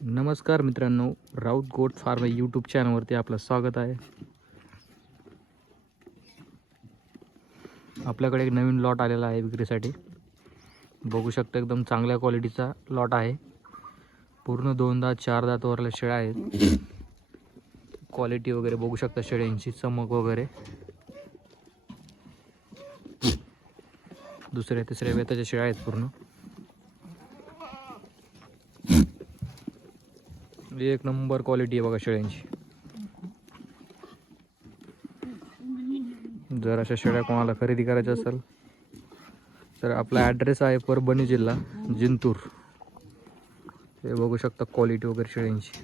नमस्कार मित्रांनो, Raut goat farm YouTube चॅनलवरती आपलं स्वागत आहे. आपल्याकडे एक नवीन लॉट आलेला आहे विक्रीसाठी. बघू शकता एकदम चांगल्या क्वालिटीचा लॉट आहे. पूर्ण 2 दात 4 दातवरल्या शेळ्या आहेत. क्वालिटी वगैरे बघू शकता, शेळ्यांची चमक वगैरे. दुसऱ्या तिसऱ्या वेताच्या शेळ्या आहेत पूर्ण. एक नंबर क्वालिटी आहे बघा शेळ्यांची. जर अशा शेळ्या कोणाला खरेदी करायच्या असेल तर आपला ॲड्रेस आहे परभणी जिल्हा जिंतूर. हे बघू शकता क्वालिटी वगैरे शेळ्यांची.